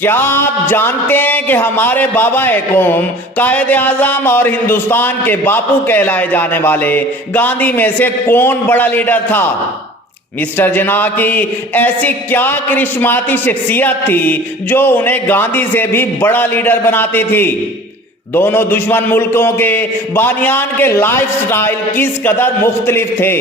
کیا آپ جانتے ہیں کہ ہمارے بابا قوم قائد اعظم اور ہندوستان کے باپو کہلائے جانے والے گاندھی میں سے کون بڑا لیڈر تھا؟ مسٹر جناح کی ایسی کیا کرشماتی شخصیت تھی جو انہیں گاندھی سے بھی بڑا لیڈر بناتی تھی؟ دونوں دشمن ملکوں کے بانیان کے لائف سٹائل کس قدر مختلف تھے؟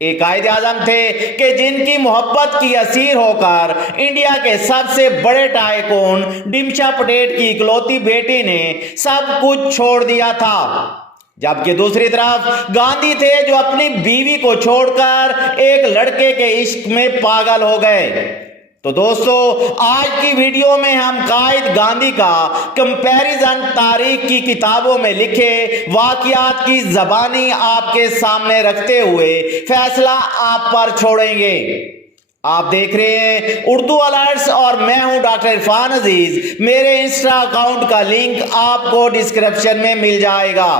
ایک قائد اعظم تھے کہ جن کی محبت کی اسیر ہو کر انڈیا کے سب سے بڑے ٹائکون ڈمشا پٹیل کی اکلوتی بیٹی نے سب کچھ چھوڑ دیا تھا، جبکہ دوسری طرف گاندھی تھے جو اپنی بیوی کو چھوڑ کر ایک لڑکے کے عشق میں پاگل ہو گئے۔ تو دوستو، آج کی ویڈیو میں ہم قائد گاندھی کا کمپیریزن تاریخ کی کتابوں میں لکھے واقعات کی زبانی آپ کے سامنے رکھتے ہوئے فیصلہ آپ پر چھوڑیں گے۔ آپ دیکھ رہے ہیں اردو الرٹس اور میں ہوں ڈاکٹر عرفان عزیز۔ میرے انسٹا اکاؤنٹ کا لنک آپ کو ڈسکرپشن میں مل جائے گا۔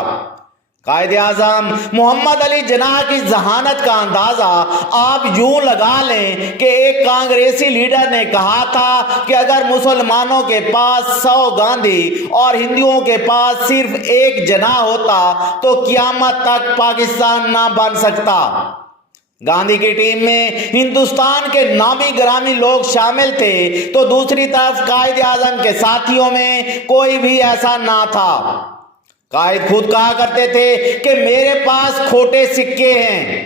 قائد اعظم محمد علی جناح کی ذہانت کا اندازہ آپ یوں لگا لیں کہ ایک کانگریسی لیڈر نے کہا تھا کہ اگر مسلمانوں کے پاس 100 گاندھی اور ہندوؤں کے پاس صرف ایک جناح ہوتا تو قیامت تک پاکستان نہ بن سکتا۔ گاندھی کی ٹیم میں ہندوستان کے نامی گرامی لوگ شامل تھے تو دوسری طرف قائد اعظم کے ساتھیوں میں کوئی بھی ایسا نہ تھا۔ قائد خود کہا کرتے تھے کہ میرے پاس کھوٹے سکے ہیں۔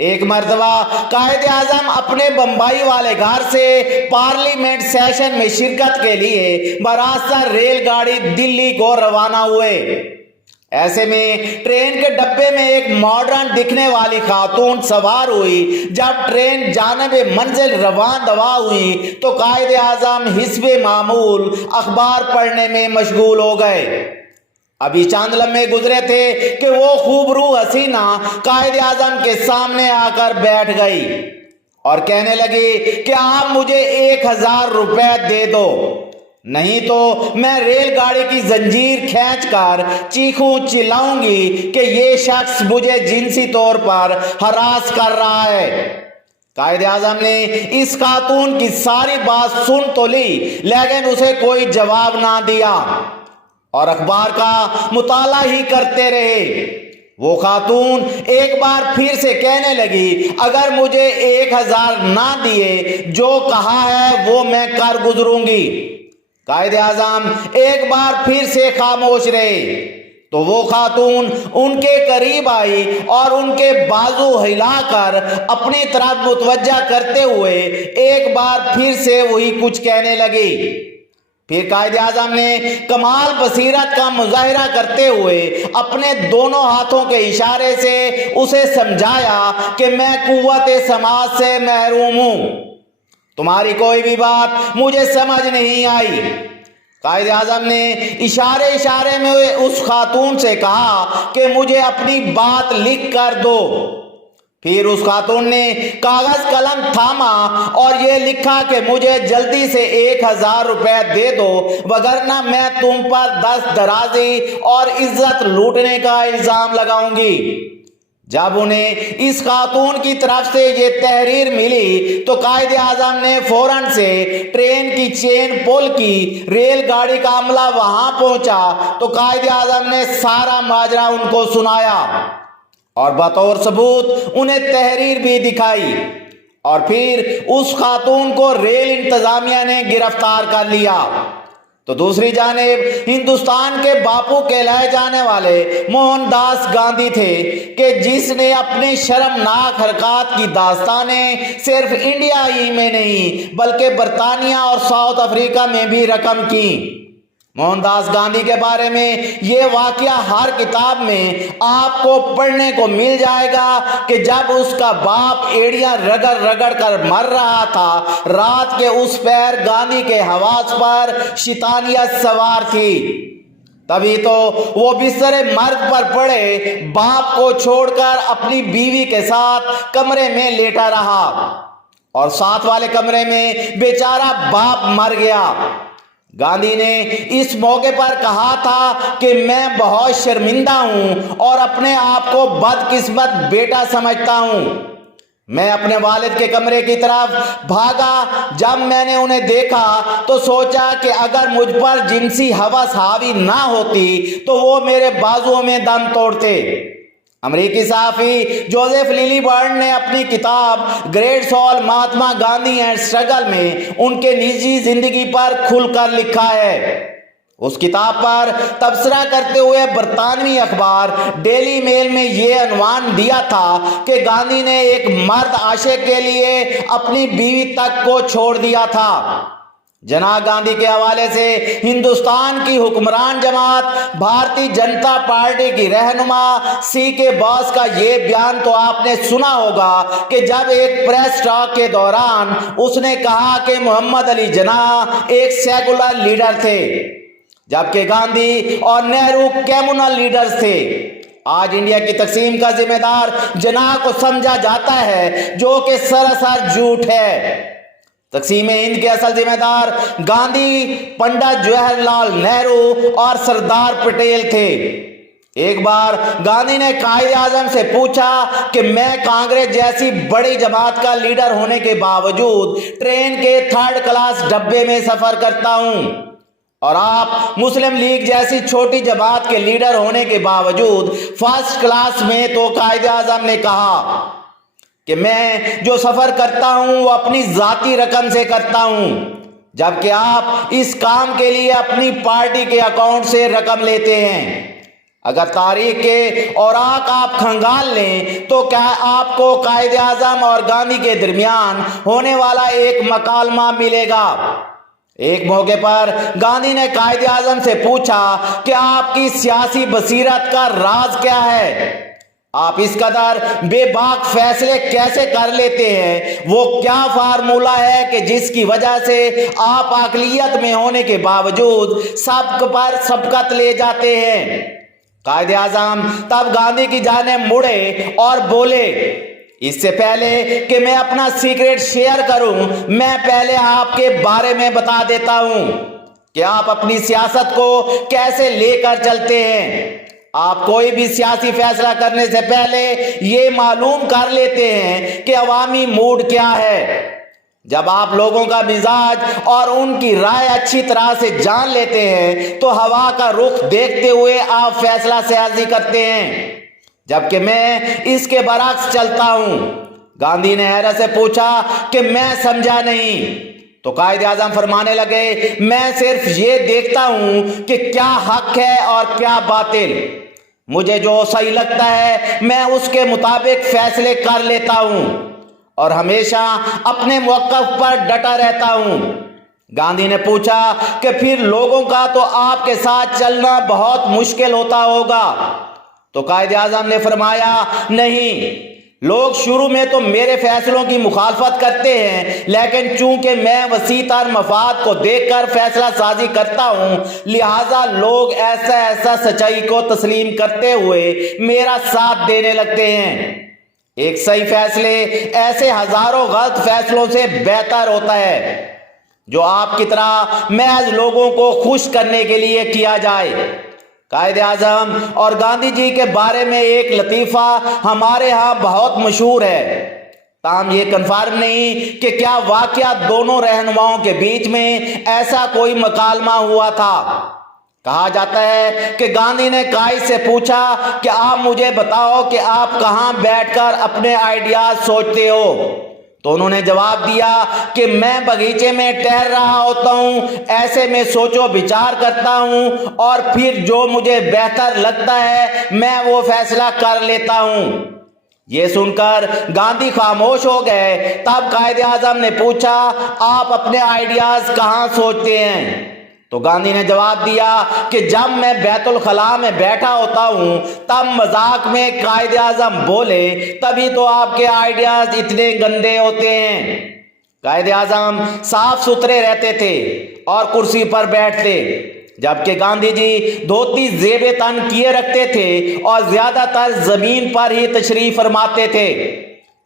ایک مرتبہ قائد اعظم اپنے بمبئی والے گھر سے پارلیمنٹ سیشن میں شرکت کے لیے براستہ ریل گاڑی دلی کو روانہ ہوئے۔ ایسے میں ٹرین کے ڈبے میں ایک ماڈرن دکھنے والی خاتون سوار ہوئی۔ جب ٹرین جانب منزل رواں دوا ہوئی تو قائد اعظم حسب معمول اخبار پڑھنے میں مشغول ہو گئے۔ ابھی چند لمحے گزرے تھے کہ وہ خوبرو حسینہ قائد اعظم کے سامنے آ کر بیٹھ گئی اور کہنے لگی کہ آپ مجھے 1000 روپے دے دو، نہیں تو میں ریل گاڑی کی زنجیر کھینچ کر چیخوں چلاؤں گی کہ یہ شخص مجھے جنسی طور پر ہراس کر رہا ہے۔ قائد اعظم نے اس خاتون کی ساری بات سن تو لی لیکن اسے کوئی جواب نہ دیا اور اخبار کا مطالعہ ہی کرتے رہے۔ وہ خاتون ایک بار پھر سے کہنے لگی اگر مجھے 1000 نہ دیے جو کہا ہے وہ میں کر گزروں گی۔ قائد اعظم ایک بار پھر سے خاموش رہے تو وہ خاتون ان کے قریب آئی اور ان کے بازو ہلا کر اپنی طرف متوجہ کرتے ہوئے ایک بار پھر سے وہی کچھ کہنے لگی۔ پھر قائد اعظم نے کمال بصیرت کا مظاہرہ کرتے ہوئے اپنے دونوں ہاتھوں کے اشارے سے اسے سمجھایا کہ میں قوت سماعت سے محروم ہوں، تمہاری کوئی بھی بات مجھے سمجھ نہیں آئی۔ قائد اعظم نے اشارے میں اس خاتون سے کہا کہ مجھے اپنی بات لکھ کر دو۔ پھر اس خاتون نے کاغذ قلم تھاما اور یہ لکھا کہ مجھے جلدی سے 1000 روپے دے دو وگرنہ میں تم پر دست درازی اور عزت لوٹنے کا الزام لگاؤں گی۔ جب انہیں اس خاتون کی طرف سے یہ تحریر ملی تو قائد اعظم نے فوراً سے ٹرین کی چین پول کی۔ ریل گاڑی کا عملہ وہاں پہنچا تو قائد اعظم نے سارا ماجرا ان کو سنایا اور بطور ثبوت انہیں تحریر بھی دکھائی، اور پھر اس خاتون کو ریل انتظامیہ نے گرفتار کر لیا۔ تو دوسری جانب ہندوستان کے باپو کہلائے جانے والے موہن داس گاندھی تھے کہ جس نے اپنی شرمناک حرکات کی داستانیں صرف انڈیا ہی میں نہیں بلکہ برطانیہ اور ساؤتھ افریقہ میں بھی رقم کی۔ موہن داس گاندھی کے بارے میں یہ واقعہ ہر کتاب میں آپ کو پڑھنے کو مل جائے گا کہ جب اس کا باپ ایڑیاں رگڑ رگڑ کر مر رہا تھا، رات کے اس پیر گاندھی کے حواس پر شیطانیت سوار تھی، تبھی تو وہ بستر مرگ پر پڑے باپ کو چھوڑ کر اپنی بیوی کے ساتھ کمرے میں لیٹا رہا اور ساتھ والے کمرے میں بیچارہ باپ مر گیا۔ گاندھی نے اس موقع پر کہا تھا کہ میں بہت شرمندہ ہوں اور اپنے آپ کو بدقسمت بیٹا سمجھتا ہوں۔ میں اپنے والد کے کمرے کی طرف بھاگا۔ جب میں نے انہیں دیکھا تو سوچا کہ اگر مجھ پر جنسی ہوس حاوی نہ ہوتی تو وہ میرے بازوؤں میں دم توڑتے۔ امریکی صحافی جوزف لیلی برن نے اپنی کتاب great civil Mahatma Gandhi and struggle میں ان کے نجی زندگی پر کھل کر لکھا ہے۔ اس کتاب پر تبصرہ کرتے ہوئے برطانوی اخبار ڈیلی میل میں یہ عنوان دیا تھا کہ گاندھی نے ایک مرد عاشق کے لیے اپنی بیوی تک کو چھوڑ دیا تھا۔ جناب گاندھی کے حوالے سے ہندوستان کی حکمران جماعت بھارتی جنتا پارٹی کی رہنما سی کے باس کا یہ بیان تو آپ نے سنا ہوگا کہ جب ایک پریس ٹاک کے دوران اس نے کہا کہ محمد علی جناح ایک سیکولر لیڈر تھے جبکہ گاندھی اور نہرو کمیونل لیڈرز تھے۔ آج انڈیا کی تقسیم کا ذمہ دار جناح کو سمجھا جاتا ہے جو کہ سراسر جھوٹ ہے۔ تقسیم ہند کے اصل ذمہ دار گاندھی، پنڈت جواہر لال نہرو اور سردار پٹیل تھے۔ ایک بار گاندھی نے قائد اعظم سے پوچھا کہ میں کانگریس جیسی بڑی جماعت کا لیڈر ہونے کے باوجود ٹرین کے 3rd کلاس ڈبے میں سفر کرتا ہوں اور آپ مسلم لیگ جیسی چھوٹی جماعت کے لیڈر ہونے کے باوجود 1st کلاس میں، تو قائد اعظم نے کہا کہ میں جو سفر کرتا ہوں وہ اپنی ذاتی رقم سے کرتا ہوں جبکہ آپ اس کام کے لیے اپنی پارٹی کے اکاؤنٹ سے رقم لیتے ہیں۔ اگر تاریخ کے اوراق آپ کھنگال لیں تو کیا آپ کو قائد اعظم اور گاندھی کے درمیان ہونے والا ایک مکالمہ ملے گا۔ ایک موقع پر گاندھی نے قائد اعظم سے پوچھا کہ آپ کی سیاسی بصیرت کا راز کیا ہے، آپ اس قدر بے باک فیصلے کیسے کر لیتے ہیں، وہ کیا فارمولہ ہے کہ جس کی وجہ سے آپ اقلیت میں ہونے کے باوجود سب پر سبقت لے جاتے ہیں۔ قائد اعظم تب گاندھی کی جانب مڑے اور بولے، اس سے پہلے کہ میں اپنا سیکریٹ شیئر کروں، میں پہلے آپ کے بارے میں بتا دیتا ہوں کہ آپ اپنی سیاست کو کیسے لے کر چلتے ہیں۔ آپ کوئی بھی سیاسی فیصلہ کرنے سے پہلے یہ معلوم کر لیتے ہیں کہ عوامی موڈ کیا ہے۔ جب آپ لوگوں کا مزاج اور ان کی رائے اچھی طرح سے جان لیتے ہیں تو ہوا کا رخ دیکھتے ہوئے آپ فیصلہ سازی کرتے ہیں، جبکہ میں اس کے برعکس چلتا ہوں۔ گاندھی نے حیرت سے پوچھا کہ میں سمجھا نہیں، تو قائد اعظم فرمانے لگے، میں صرف یہ دیکھتا ہوں کہ کیا حق ہے اور کیا باطل، مجھے جو صحیح لگتا ہے میں اس کے مطابق فیصلے کر لیتا ہوں اور ہمیشہ اپنے موقف پر ڈٹا رہتا ہوں۔ گاندھی نے پوچھا کہ پھر لوگوں کا تو آپ کے ساتھ چلنا بہت مشکل ہوتا ہوگا، تو قائد اعظم نے فرمایا، نہیں، لوگ شروع میں تو میرے فیصلوں کی مخالفت کرتے ہیں، لیکن چونکہ میں وسیع تر مفاد کو دیکھ کر فیصلہ سازی کرتا ہوں، لہٰذا لوگ ایسا سچائی کو تسلیم کرتے ہوئے میرا ساتھ دینے لگتے ہیں۔ ایک صحیح فیصلے ایسے ہزاروں غلط فیصلوں سے بہتر ہوتا ہے جو آپ کی طرح محض لوگوں کو خوش کرنے کے لیے کیا جائے۔ قائد اعظم اور گاندھی جی کے بارے میں ایک لطیفہ ہمارے ہاں بہت مشہور ہے، تاہم یہ کنفرم نہیں کہ کیا واقعہ دونوں رہنماؤں کے بیچ میں ایسا کوئی مکالمہ ہوا تھا۔ کہا جاتا ہے کہ گاندھی نے قائد سے پوچھا کہ آپ مجھے بتاؤ کہ آپ کہاں بیٹھ کر اپنے آئیڈیاز سوچتے ہو، تو انہوں نے جواب دیا کہ میں باغیچے میں ٹہل رہا ہوتا ہوں، ایسے میں سوچ و بچار کرتا ہوں اور پھر جو مجھے بہتر لگتا ہے میں وہ فیصلہ کر لیتا ہوں۔ یہ سن کر گاندھی خاموش ہو گئے۔ تب قائد اعظم نے پوچھا، آپ اپنے آئیڈیاز کہاں سوچتے ہیں؟ تو گاندھی نے جواب دیا کہ جب میں بیت الخلاء میں بیٹھا ہوتا ہوں تب مذاق میں قائد اعظم بولے، تبھی تو آپ کے آئیڈیاز اتنے گندے ہوتے ہیں۔ قائد اعظم صاف ستھرے رہتے تھے اور کرسی پر بیٹھتے، جبکہ گاندھی جی دھوتی زیب تن کیے رکھتے تھے اور زیادہ تر زمین پر ہی تشریف فرماتے تھے۔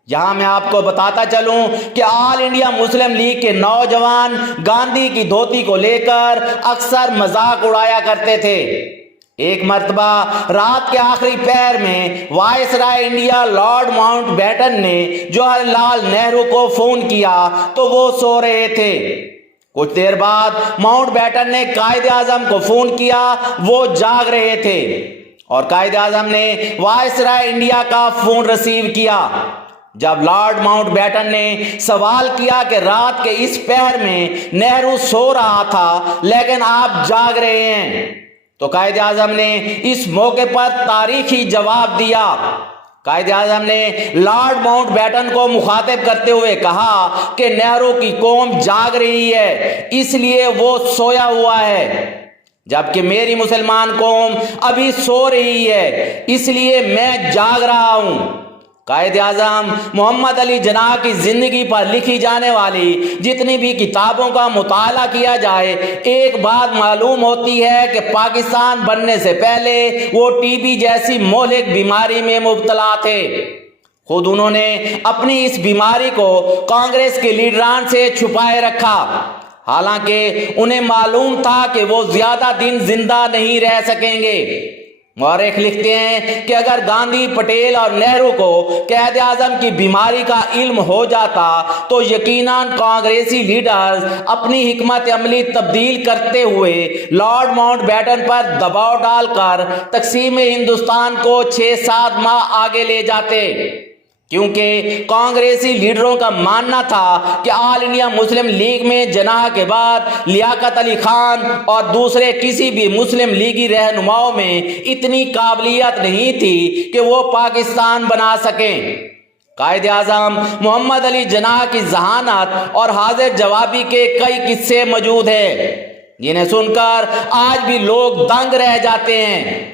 یہاں میں آپ کو بتاتا چلوں کہ آل انڈیا مسلم لیگ کے نوجوان گاندھی کی دھوتی کو لے کر اکثر مذاق اڑایا کرتے تھے۔ ایک مرتبہ رات کے آخری پہر میں viceroy India Lord Mountbatten نے جواہر لال نہرو کو فون کیا تو وہ سو رہے تھے۔ کچھ دیر بعد ماؤنٹ بیٹن نے قائد اعظم کو فون کیا، وہ جاگ رہے تھے اور قائد اعظم نے وائسرائے انڈیا کا فون ریسیو کیا۔ جب لارڈ ماؤنٹ بیٹن نے سوال کیا کہ رات کے اس پہر میں نہرو سو رہا تھا لیکن آپ جاگ رہے ہیں، تو قائد اعظم نے اس موقع پر تاریخی جواب دیا۔ قائد اعظم نے لارڈ ماؤنٹ بیٹن کو مخاطب کرتے ہوئے کہا کہ نہرو کی قوم جاگ رہی ہے اس لیے وہ سویا ہوا ہے، جبکہ میری مسلمان قوم ابھی سو رہی ہے اس لیے میں جاگ رہا ہوں۔ قائد اعظم محمد علی جناح کی زندگی پر لکھی جانے والی جتنی بھی کتابوں کا مطالعہ کیا جائے، ایک بات معلوم ہوتی ہے کہ پاکستان بننے سے پہلے وہ ٹی بی جیسی مہلک بیماری میں مبتلا تھے۔ خود انہوں نے اپنی اس بیماری کو کانگریس کے لیڈران سے چھپائے رکھا، حالانکہ انہیں معلوم تھا کہ وہ زیادہ دن زندہ نہیں رہ سکیں گے۔ مورخ لکھتے ہیں کہ اگر گاندھی، پٹیل اور نہرو کو قائد اعظم کی بیماری کا علم ہو جاتا تو یقیناً کانگریسی لیڈرز اپنی حکمت عملی تبدیل کرتے ہوئے لارڈ ماؤنٹ بیٹن پر دباؤ ڈال کر تقسیم ہندوستان کو 6-7 ماہ آگے لے جاتے، کیونکہ کانگریسی لیڈروں کا ماننا تھا کہ آل انڈیا مسلم لیگ میں جناح کے بعد لیاقت علی خان اور دوسرے کسی بھی مسلم لیگی رہنماؤں میں اتنی قابلیت نہیں تھی کہ وہ پاکستان بنا سکیں۔ قائد اعظم محمد علی جناح کی ذہانت اور حاضر جوابی کے کئی قصے موجود ہیں جنہیں سن کر آج بھی لوگ دنگ رہ جاتے ہیں۔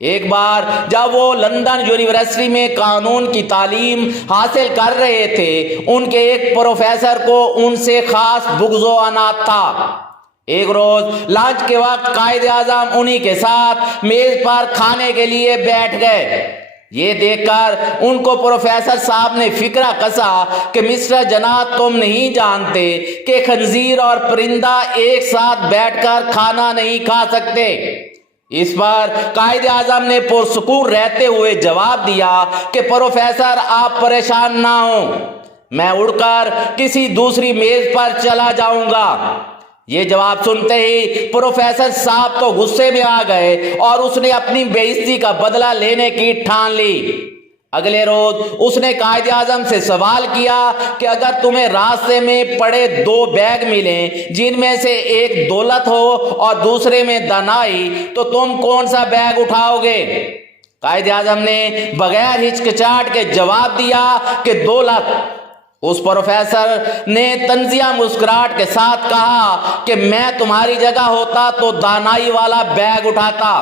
ایک بار جب وہ لندن یونیورسٹی میں قانون کی تعلیم حاصل کر رہے تھے، ان کے ایک پروفیسر کو ان سے خاص بغض و عناد تھا۔ ایک روز لنچ کے وقت قائد اعظم انہی کے ساتھ میز پر کھانے کے لیے بیٹھ گئے۔ یہ دیکھ کر ان کو پروفیسر صاحب نے فکرہ کسا کہ مسٹر جناح تم نہیں جانتے کہ خنزیر اور پرندہ ایک ساتھ بیٹھ کر کھانا نہیں کھا سکتے۔ اس پر قائد اعظم نے پرسکون رہتے ہوئے جواب دیا کہ پروفیسر آپ پریشان نہ ہوں، میں اڑ کر کسی دوسری میز پر چلا جاؤں گا۔ یہ جواب سنتے ہی پروفیسر صاحب تو غصے میں آ گئے اور اس نے اپنی بے عزتی کا بدلہ لینے کی ٹھان لی۔ اگلے روز اس نے قائد اعظم سے سوال کیا کہ اگر تمہیں راستے میں پڑے 2 بیگ ملیں جن میں سے ایک دولت ہو اور دوسرے میں دانائی تو تم کون سا بیگ اٹھاؤ گے؟ قائد اعظم نے بغیر ہچکچاہٹ کے جواب دیا کہ دولت۔ اس پروفیسر نے طنزیہ مسکراہٹ کے ساتھ کہا کہ میں تمہاری جگہ ہوتا تو دانائی والا بیگ اٹھاتا۔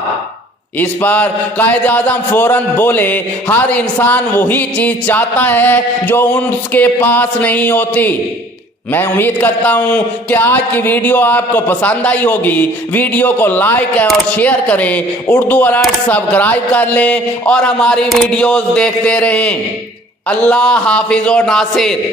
اس پر قائد اعظم فوراً بولے، ہر انسان وہی چیز چاہتا ہے جو اس کے پاس نہیں ہوتی۔ میں امید کرتا ہوں کہ آج کی ویڈیو آپ کو پسند آئی ہوگی۔ ویڈیو کو لائک اور شیئر کریں، اردو الرٹ سبسکرائب کر لیں اور ہماری ویڈیوز دیکھتے رہیں۔ اللہ حافظ و ناصر۔